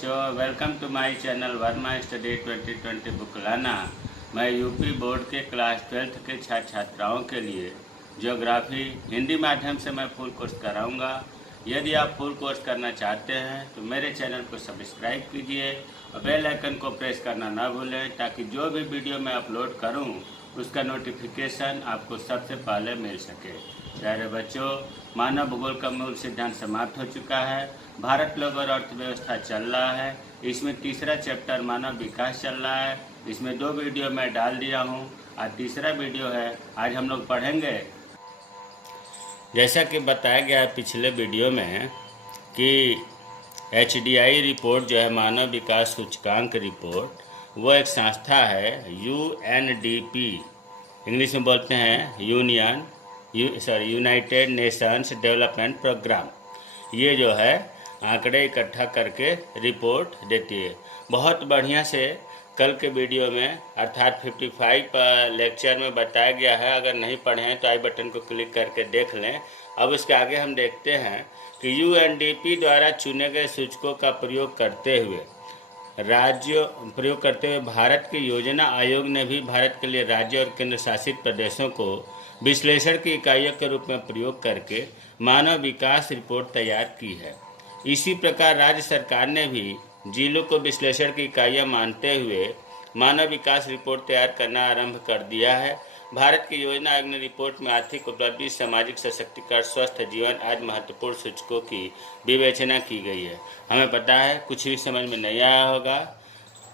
बच्चों, welcome to my channel Verma study 2020 बुकलाना। मैं यूपी बोर्ड के क्लास 12th के छात्र छात्राओं के लिए ज्योग्राफी हिंदी माध्यम से मैं फुल कोर्स कराऊंगा। यदि आप फुल कोर्स करना चाहते हैं तो मेरे चैनल को सब्सक्राइब कीजिए और बेल आइकन को प्रेस करना ना भूलें, ताकि जो भी वीडियो मैं अपलोड करूं उसका नोटिफिकेशन आपको सबसे पहले मिल सके। प्यारे बच्चों, मानव भूगोल का मूल सिद्धांत समाप्त हो चुका है। भारत लोग और अर्थव्यवस्था चल रहा है। इसमें तीसरा चैप्टर मानव विकास चल रहा है। इसमें 2 वीडियो मैं डाल दिया हूँ। आज तीसरा वीडियो है। आज हम लोग पढ़ेंगे, जैसा कि बताया गया है पिछले वीडियो में, कि HDI रिपोर्ट जो है मानव विकास सूचकांक रिपोर्ट, वो एक संस्था है UNDP, इंग्लिश में बोलते हैं यूनाइटेड नेशंस डेवलपमेंट प्रोग्राम। ये जो है आंकड़े इकट्ठा करके रिपोर्ट देती है। बहुत बढ़िया से कल के वीडियो में अर्थात 55 लेक्चर में बताया गया है। अगर नहीं पढ़े हैं तो आई बटन को क्लिक करके देख लें। अब उसके आगे हम देखते हैं कि UNDP द्वारा चुने गए सूचकों का प्रयोग करते हुए भारत के योजना आयोग ने भी भारत के लिए राज्य और केंद्र शासित प्रदेशों को विश्लेषण की इकाइयों के रूप में प्रयोग करके मानव विकास रिपोर्ट तैयार की है। इसी प्रकार राज्य सरकार ने भी जिलों को विश्लेषण की इकाइयाँ मानते हुए मानव विकास रिपोर्ट तैयार करना आरंभ कर दिया है। भारत की योजना आयोग ने रिपोर्ट में आर्थिक उपलब्धि, सामाजिक सशक्तिकरण, स्वस्थ जीवन आदि महत्वपूर्ण सूचकों की विवेचना की गई है। हमें पता है कुछ भी समझ में नहीं आया होगा,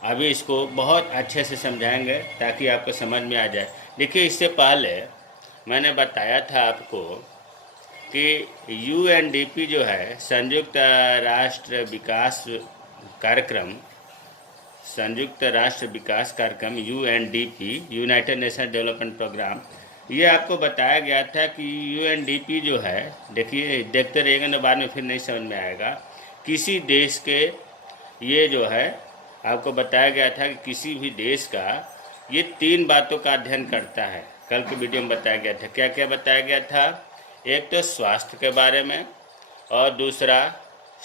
अभी इसको बहुत अच्छे से समझाएंगे ताकि आपको समझ में आ जाए। देखिए, इससे पहले मैंने बताया था आपको कि UNDP जो है संयुक्त राष्ट्र विकास कार्यक्रम UNDP, United Nation Development Programme, ये आपको बताया गया था कि UNDP जो है, देखिए देखते रहिएगा ना, बाद में फिर नहीं समझ में आएगा। किसी देश के, ये जो है आपको बताया गया था कि किसी भी देश का ये 3 बातों का अध्ययन करता है। कल के वीडियो में बताया गया था। क्या क्या बताया गया था? एक तो स्वास्थ्य के बारे में, और दूसरा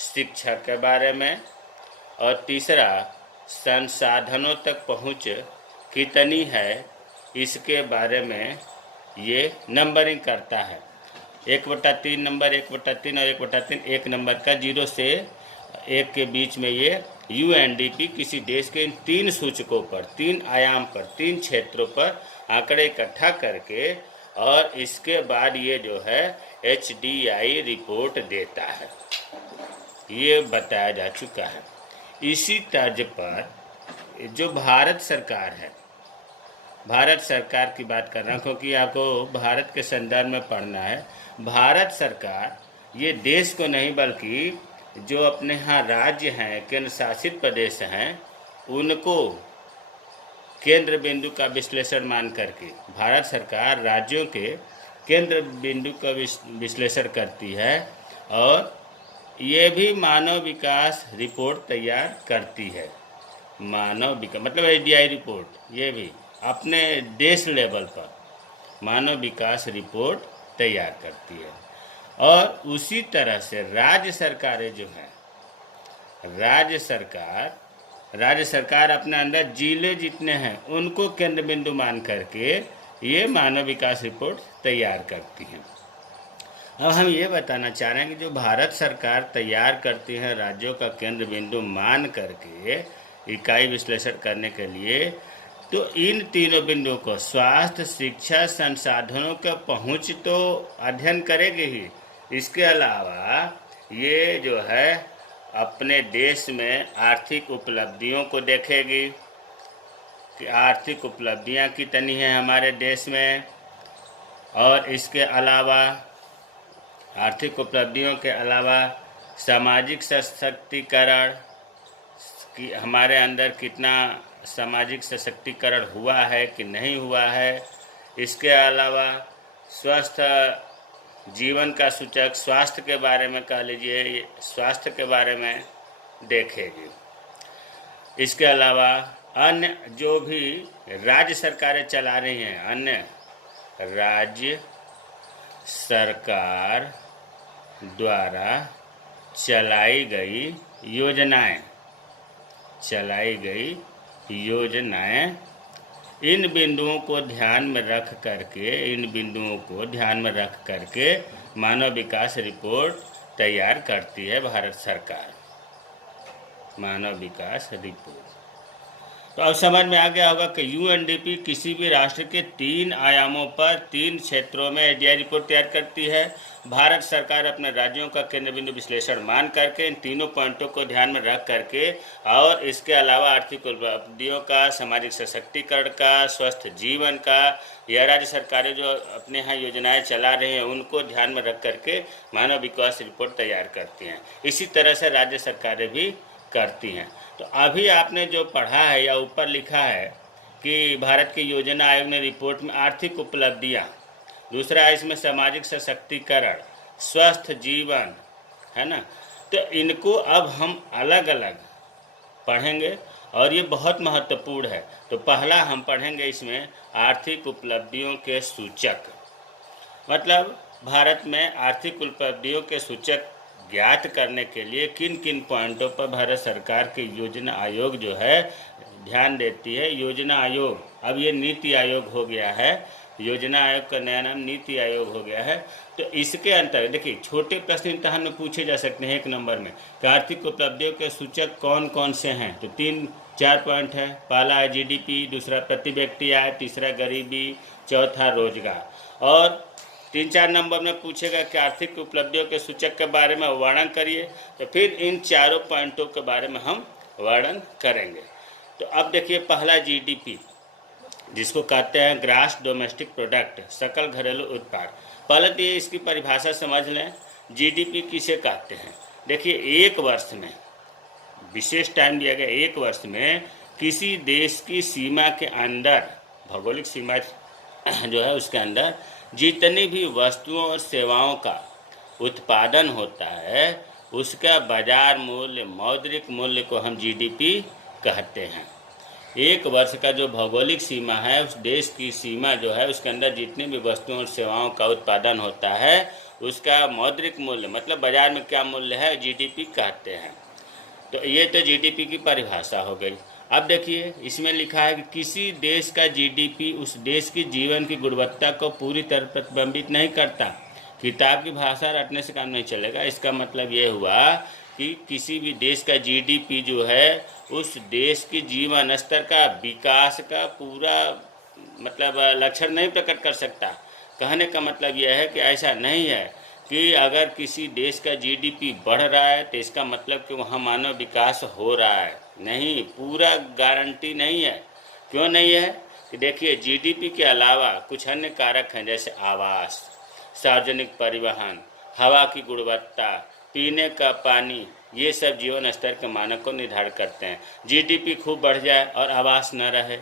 शिक्षा के बारे में, और तीसरा संसाधनों तक पहुंच कितनी है, इसके बारे में ये नंबरिंग करता है। 1/3 नंबर, 1/3 और 1/3, 1 नंबर का 0 से 1 के बीच में ये UNDP किसी देश के इन 3 सूचकों पर, 3 आयाम पर, 3 क्षेत्रों पर आंकड़े इकट्ठा करके और इसके बाद ये जो है HDI रिपोर्ट देता है। ये बताया जा चुका है। इसी तर्ज पर जो भारत सरकार है, भारत सरकार की बात कर रहा हूँ क्योंकि आपको भारत के संदर्भ में पढ़ना है। भारत सरकार ये देश को नहीं बल्कि जो अपने यहाँ राज्य हैं, केंद्र शासित प्रदेश हैं, उनको केंद्र बिंदु का विश्लेषण मान करके भारत सरकार राज्यों के केंद्र बिंदु का विश्लेषण करती है और ये भी मानव विकास रिपोर्ट तैयार करती है। मानव विकास मतलब HDI रिपोर्ट, ये भी अपने देश लेवल पर मानव विकास रिपोर्ट तैयार करती है। और उसी तरह से राज्य सरकारें जो हैं, राज्य सरकार अपने अंदर जिले जितने हैं उनको केंद्र बिंदु मान करके ये मानव विकास रिपोर्ट तैयार करती हैं। अब हम ये बताना चाह रहे हैं कि जो भारत सरकार तैयार करती है राज्यों का केंद्र बिंदु मान करके इकाई विश्लेषण करने के लिए, तो इन तीनों बिंदुओं को स्वास्थ्य, शिक्षा, संसाधनों का पहुंच तो अध्ययन करेगी ही। इसके अलावा ये जो है अपने देश में आर्थिक उपलब्धियों को देखेगी कि आर्थिक उपलब्धियां कितनी हैं हमारे देश में, और इसके अलावा आर्थिक उपलब्धियों के अलावा सामाजिक सशक्तिकरण कि हमारे अंदर कितना सामाजिक सशक्तिकरण हुआ है कि नहीं हुआ है। इसके अलावा स्वस्थ जीवन का सूचक, स्वास्थ्य के बारे में कह लीजिए, स्वास्थ्य के बारे में देखेगी। इसके अलावा अन्य जो भी राज्य सरकारें चला रही हैं, अन्य राज्य सरकार द्वारा चलाई गई योजनाएं, चलाई गई योजनाएं, इन बिंदुओं को ध्यान में रख करके मानव विकास रिपोर्ट तैयार करती है भारत सरकार। मानव विकास रिपोर्ट तो अब समझ में आ गया होगा कि यूएनडीपी किसी भी राष्ट्र के 3 आयामों पर 3 क्षेत्रों में एडीआई रिपोर्ट तैयार करती है। भारत सरकार अपने राज्यों का केंद्र बिंदु विश्लेषण मान करके इन तीनों पॉइंटों को ध्यान में रख करके और इसके अलावा आर्थिक उपलब्धियों का, सामाजिक सशक्तिकरण का, स्वस्थ जीवन का, या राज्य सरकारें जो अपने यहाँ योजनाएं चला रही हैं उनको ध्यान में रख करके मानव विकास रिपोर्ट तैयार करती हैं। इसी तरह से राज्य सरकारें भी करती हैं। तो अभी आपने जो पढ़ा है या ऊपर लिखा है कि भारत के योजना आयोग ने रिपोर्ट में आर्थिक उपलब्धियां, दूसरा है इसमें सामाजिक सशक्तिकरण, स्वस्थ जीवन, है ना, तो इनको अब हम अलग अलग पढ़ेंगे और ये बहुत महत्वपूर्ण है। तो पहला हम पढ़ेंगे इसमें आर्थिक उपलब्धियों के सूचक, मतलब भारत में आर्थिक उपलब्धियों के सूचक ज्ञात करने के लिए किन किन पॉइंटों पर भारत सरकार के योजना आयोग जो है ध्यान देती है। योजना आयोग, अब ये नीति आयोग हो गया है, योजना आयोग का नया नाम नीति आयोग हो गया है। तो इसके अंतर्गत देखिए छोटे प्रश्न इम्तिहान में पूछे जा सकते हैं 1 नंबर में कि आर्थिक उपलब्धियों के सूचक कौन कौन से हैं। तो 3-4 पॉइंट है। पहला है जीडीपी, दूसरा प्रति व्यक्ति आय, तीसरा गरीबी, चौथा रोजगार। और 3-4 नंबर में पूछेगा कि आर्थिक उपलब्धियों के सूचक के बारे में वर्णन करिए, तो फिर इन चारों पॉइंटों के बारे में हम वर्णन करेंगे। तो अब देखिए पहला जीडीपी, जिसको कहते हैं ग्रास डोमेस्टिक प्रोडक्ट, सकल घरेलू उत्पाद। पहले तो ये इसकी परिभाषा समझ लें, जीडीपी किसे कहते हैं। देखिए 1 वर्ष में, विशेष टाइम दिया गया, 1 वर्ष में किसी देश की सीमा के अंदर, भौगोलिक सीमा जो है उसके अंदर जितनी भी वस्तुओं और सेवाओं का उत्पादन होता है उसका बाजार मूल्य, मौद्रिक मूल्य को हम जीडीपी कहते हैं। 1 वर्ष का जो भौगोलिक सीमा है, उस देश की सीमा जो है उसके अंदर जितनी भी वस्तुओं और सेवाओं का उत्पादन होता है उसका मौद्रिक मूल्य, मतलब बाजार में क्या मूल्य है, जीडीपी कहते हैं। तो ये तो जीडीपी की परिभाषा हो गई। अब देखिए इसमें लिखा है कि किसी देश का जीडीपी उस देश की जीवन की गुणवत्ता को पूरी तरह प्रतिबिंबित नहीं करता। किताब की भाषा रटने से काम नहीं चलेगा। इसका मतलब ये हुआ कि किसी भी देश का जीडीपी जो है उस देश की जीवन स्तर का, विकास का पूरा मतलब लक्षण नहीं प्रकट कर सकता। कहने का मतलब यह है कि ऐसा नहीं है कि अगर किसी देश का जीडीपी बढ़ रहा है तो इसका मतलब कि वहाँ मानव विकास हो रहा है, नहीं, पूरा गारंटी नहीं है। क्यों नहीं है कि देखिए जीडीपी के अलावा कुछ अन्य कारक हैं, जैसे आवास, सार्वजनिक परिवहन, हवा की गुणवत्ता, पीने का पानी, ये सब जीवन स्तर के मानक को निर्धारित करते हैं। जीडीपी खूब बढ़ जाए और आवास न रहे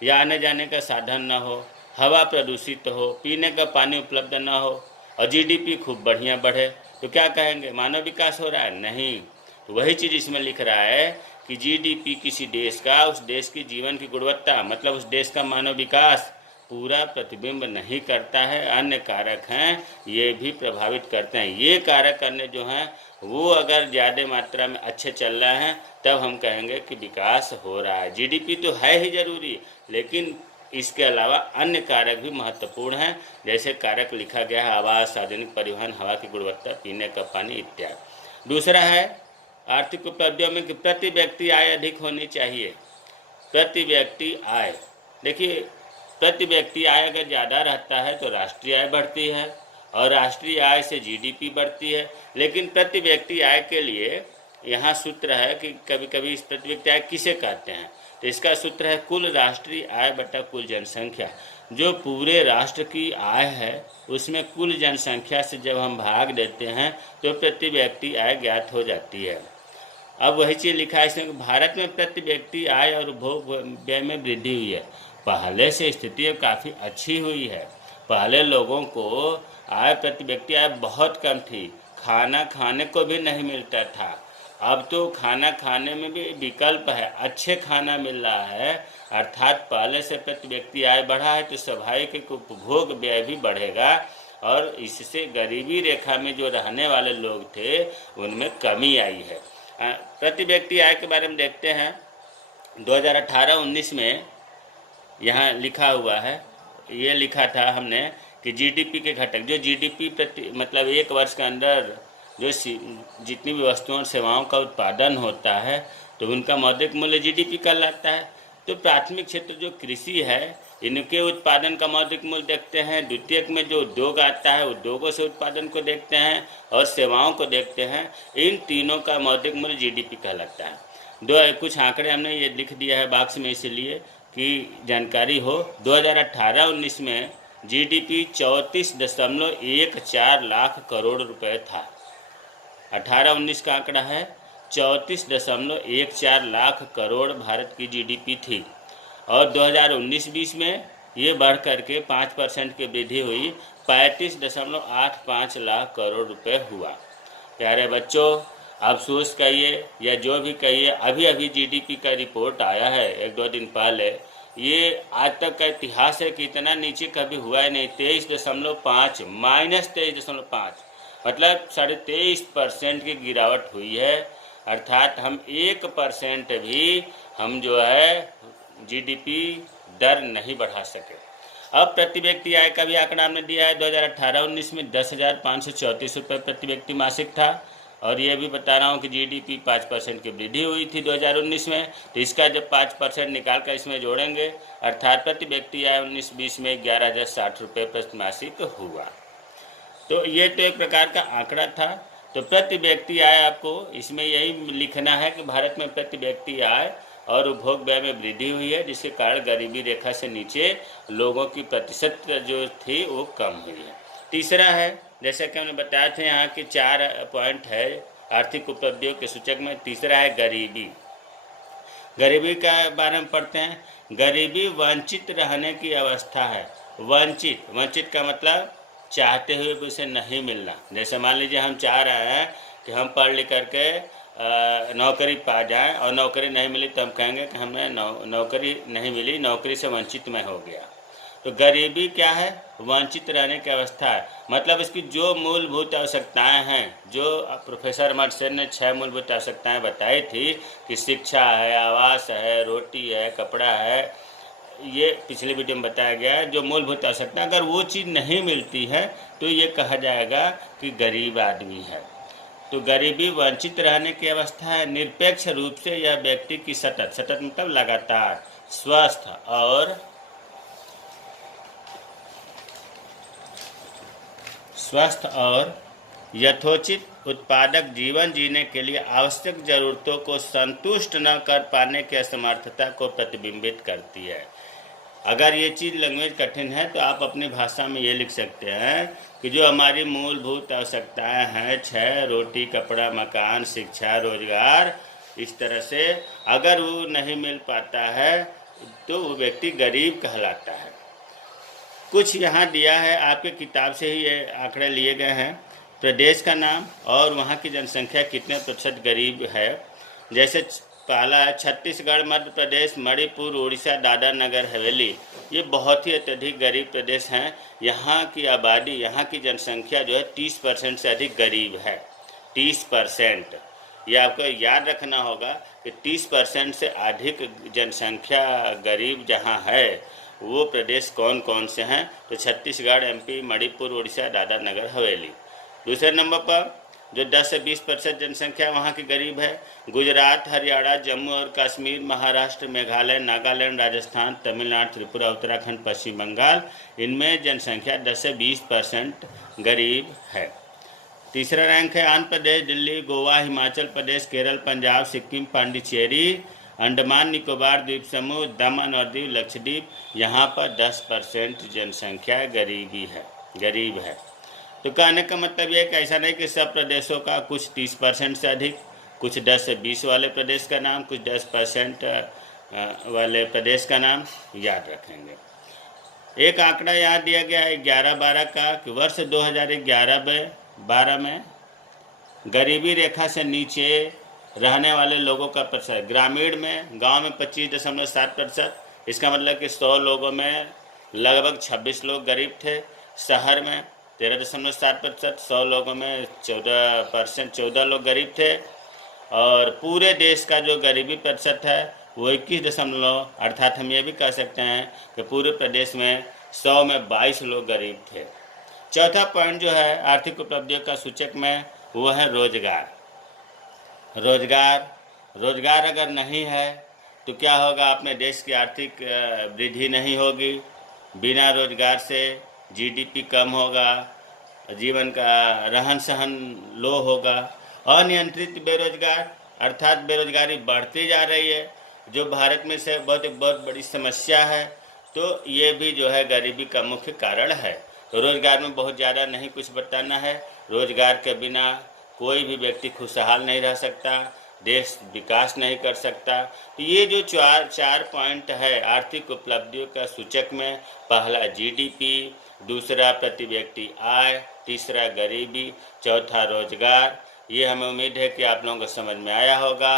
या आने जाने का साधन न हो, हवा प्रदूषित हो, पीने का पानी उपलब्ध न हो और जीडीपी खूब बढ़िया बढ़े, तो क्या कहेंगे, मानव विकास हो रहा है? नहीं। तो वही चीज़ इसमें लिख रहा है कि जीडीपी किसी देश का, उस देश की जीवन की गुणवत्ता, मतलब उस देश का मानव विकास पूरा प्रतिबिंब नहीं करता है। अन्य कारक हैं ये भी प्रभावित करते हैं। ये कारक अन्य जो हैं वो अगर ज़्यादा मात्रा में अच्छे चल रहे हैं तब हम कहेंगे कि विकास हो रहा है। जीडीपी तो है ही ज़रूरी, लेकिन इसके अलावा अन्य कारक भी महत्वपूर्ण हैं, जैसे कारक लिखा गया है आवास, सार्वजनिक परिवहन, हवा की गुणवत्ता, पीने का पानी इत्यादि। दूसरा है आर्थिक उपलब्धियों में कि प्रति व्यक्ति आय अधिक होनी चाहिए। प्रति व्यक्ति आय, देखिए प्रति व्यक्ति आय अगर ज़्यादा रहता है तो राष्ट्रीय आय बढ़ती है और राष्ट्रीय आय से जीडीपी बढ़ती है। लेकिन प्रति व्यक्ति आय के लिए यहाँ सूत्र है कि कभी कभी इस प्रति व्यक्ति आय किसे कहते हैं, तो इसका सूत्र है कुल राष्ट्रीय आय बटा कुल जनसंख्या। जो पूरे राष्ट्र की आय है उसमें कुल जनसंख्या से जब हम भाग देते हैं तो प्रति व्यक्ति आय ज्ञात हो जाती है। अब वही चीज़ लिखा है इसमें, भारत में प्रति व्यक्ति आय और उपभोग व्यय में वृद्धि हुई है। पहले से स्थिति काफ़ी अच्छी हुई है। पहले लोगों को आय प्रति व्यक्ति आय बहुत कम थी, खाना खाने को भी नहीं मिलता था। अब तो खाना खाने में भी विकल्प है, अच्छे खाना मिल रहा है, अर्थात पहले से प्रति व्यक्ति आय बढ़ा है तो स्वाभाविक उपभोग व्यय भी बढ़ेगा और इससे गरीबी रेखा में जो रहने वाले लोग थे उनमें कमी आई है। प्रति व्यक्ति आय के बारे में देखते हैं 2018-19 में यहाँ लिखा हुआ है, ये लिखा था हमने कि जीडीपी के घटक, जो जीडीपी प्रति मतलब एक वर्ष के अंदर जो जितनी भी वस्तुओं और सेवाओं का उत्पादन होता है तो उनका मौद्रिक मूल्य जीडीपी कहलाता है। तो प्राथमिक क्षेत्र जो कृषि है इनके उत्पादन का मौद्रिक मूल्य देखते हैं, द्वितीयक में जो उद्योग आता है उद्योगों से उत्पादन को देखते हैं और सेवाओं को देखते हैं। इन तीनों का मौद्रिक मूल्य जीडीपी कहलाता है। कुछ आंकड़े हमने ये लिख दिया है बॉक्स में इसलिए कि जानकारी हो। 2018-19 में जीडीपी 34.14 लाख करोड़ रुपए था। 18-19 का आंकड़ा है, 34.14 लाख करोड़ भारत की जीडीपी थी। और 2019-20 में ये बढ़ करके 5% की वृद्धि हुई, 35.85 लाख करोड़ रुपए हुआ। प्यारे बच्चों, अफसोस कहिए या जो भी कहिए, अभी अभी जीडीपी का रिपोर्ट आया है 1-2 दिन पहले। ये आज तक का इतिहास है कि इतना नीचे कभी हुआ ही नहीं। 23.5 -23.5 मतलब 23.5% की गिरावट हुई है। अर्थात हम 1% भी हम जो है जीडीपी दर नहीं बढ़ा सके। अब प्रति व्यक्ति आय का भी आंकड़ा हमने दिया है। 2018-19 में 10,534 रुपये प्रति व्यक्ति मासिक था। और ये भी बता रहा हूँ कि जीडीपी 5% की वृद्धि हुई थी 2019 में। तो इसका जब 5% निकाल कर इसमें जोड़ेंगे अर्थात प्रति व्यक्ति आय 19-20 में 11,060 रुपये प्रति मासिक हुआ। तो ये तो एक प्रकार का आंकड़ा था। तो प्रति व्यक्ति आय आपको इसमें यही लिखना है कि भारत में प्रति व्यक्ति आय और उपभोग व्यय में वृद्धि हुई है, जिसके कारण गरीबी रेखा से नीचे लोगों की प्रतिशत जो थी वो कम हुई है। तीसरा है, जैसा कि हमने बताया था यहाँ के 4 पॉइंट है आर्थिक उपलब्धियों के सूचक में। तीसरा है गरीबी। गरीबी का बारे में पढ़ते हैं। गरीबी वंचित रहने की अवस्था है। वंचित का मतलब चाहते हुए भी उसे नहीं मिलना। जैसे मान लीजिए हम चाह रहे हैं कि हम पढ़ लिख करके नौकरी पा जाएं और नौकरी नहीं मिली तो हम कहेंगे कि हमें नौकरी नहीं मिली, नौकरी से वंचित मैं हो गया। तो गरीबी क्या है? वंचित रहने की अवस्था है। मतलब इसकी जो मूलभूत आवश्यकताएं हैं, जो प्रोफेसर मर्सेन ने 6 मूलभूत आवश्यकताएं बताई थी कि शिक्षा है, आवास है, रोटी है, कपड़ा है, ये पिछले वीडियो में बताया गया है। जो मूलभूत आवश्यकता अगर वो चीज़ नहीं मिलती है तो ये कहा जाएगा कि गरीब आदमी है। तो गरीबी वंचित रहने की अवस्था है। निरपेक्ष रूप से यह व्यक्ति की सतत मतलब लगातार स्वस्थ और यथोचित उत्पादक जीवन जीने के लिए आवश्यक जरूरतों को संतुष्ट न कर पाने की असमर्थता को प्रतिबिंबित करती है। अगर ये चीज़ लैंग्वेज कठिन है तो आप अपनी भाषा में ये लिख सकते हैं कि जो हमारी मूलभूत आवश्यकताएं हैं 6, रोटी, कपड़ा, मकान, शिक्षा, रोजगार, इस तरह से अगर वो नहीं मिल पाता है तो वो व्यक्ति गरीब कहलाता है। कुछ यहाँ दिया है, आपके किताब से ही ये आंकड़े लिए गए हैं। प्रदेश का नाम और वहाँ की जनसंख्या कितने प्रतिशत गरीब है। जैसे पहला है छत्तीसगढ़, मध्य प्रदेश, मणिपुर, उड़ीसा, दादरा नगर हवेली। ये बहुत ही अत्यधिक गरीब प्रदेश हैं। यहाँ की आबादी, यहाँ की जनसंख्या जो है 30% से अधिक गरीब है। 30%, ये आपको याद रखना होगा कि 30% से अधिक जनसंख्या गरीब जहाँ है वो प्रदेश कौन कौन से हैं। तो छत्तीसगढ़, एमपी, मणिपुर, उड़ीसा, दादरा नगर हवेली। दूसरे नंबर पर जो 10 से 20% जनसंख्या वहाँ की गरीब है। गुजरात, हरियाणा, जम्मू और कश्मीर, महाराष्ट्र, मेघालय, नागालैंड, राजस्थान, तमिलनाडु, त्रिपुरा, उत्तराखंड, पश्चिम बंगाल, इनमें जनसंख्या 10 से 20% गरीब है। तीसरा रैंक है आंध्र प्रदेश, दिल्ली, गोवा, हिमाचल प्रदेश, केरल, पंजाब, सिक्किम, पांडिचेरी, अंडमान निकोबार द्वीप समूह, दमन और दीव, लक्षद्वीप। यहाँ पर 10% जनसंख्या गरीब है। तो कहने का मतलब ये है कि ऐसा नहीं कि सब प्रदेशों का, कुछ 30% से अधिक, कुछ 10 से 20 वाले प्रदेश का नाम, कुछ 10% वाले प्रदेश का नाम याद रखेंगे। एक आंकड़ा यहाँ दिया गया है 11-12 का कि वर्ष 2011-12 में गरीबी रेखा से नीचे रहने वाले लोगों का प्रतिशत, ग्रामीण में, गांव में 25.7%। इसका मतलब कि 100 लोगों में लगभग 26 लोग गरीब थे। शहर में 13.7%, 100 लोगों में 14 लोग गरीब थे। और पूरे देश का जो गरीबी प्रतिशत है वो 21 अर्थात हम ये भी कह सकते हैं कि पूरे प्रदेश में 100 में 22 लोग गरीब थे। चौथा पॉइंट जो है आर्थिक उपलब्धियों का सूचक में वो है रोजगार। रोजगार अगर नहीं है तो क्या होगा, अपने देश की आर्थिक वृद्धि नहीं होगी। बिना रोजगार से जीडीपी कम होगा, जीवन का रहन सहन लो होगा। अनियंत्रित बेरोजगार अर्थात बेरोजगारी बढ़ती जा रही है, जो भारत में से बहुत बड़ी समस्या है। तो ये भी जो है गरीबी का मुख्य कारण है। तो रोजगार में बहुत ज़्यादा नहीं कुछ बताना है। रोजगार के बिना कोई भी व्यक्ति खुशहाल नहीं रह सकता, देश विकास नहीं कर सकता। तो ये जो चार पॉइंट है आर्थिक उपलब्धियों का सूचक में, पहला जीडीपी, दूसरा प्रति व्यक्ति आय, तीसरा गरीबी, चौथा रोजगार। ये हमें उम्मीद है कि आप लोगों को समझ में आया होगा।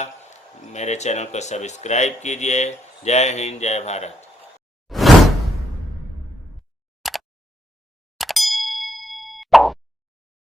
मेरे चैनल को सब्सक्राइब कीजिए। जय हिंद, जय भारत।